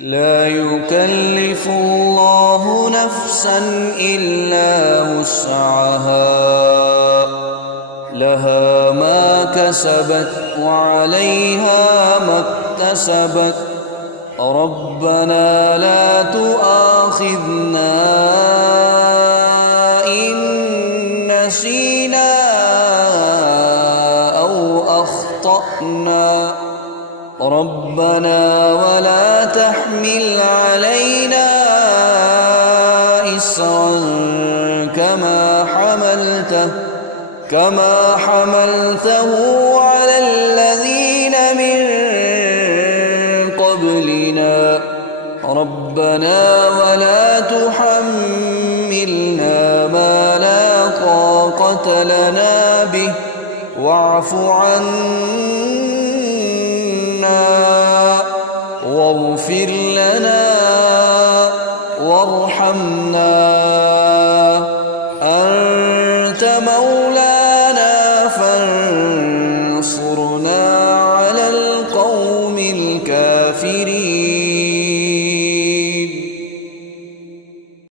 لا يكلف الله نفسا إلا وسعها، لها ما كسبت وعليها ما اكتسبت. ربنا لا تؤاخذنا إن نسينا أو أخطأنا. ربنا ولا تحمل علينا إصرا كما حملته على الذين من قبلنا. ربنا ولا تحملنا ما لا طاقة لنا به واعف عنا واغفر لنا وارحمنا، أنت مولانا فانصرنا على القوم الكافرين.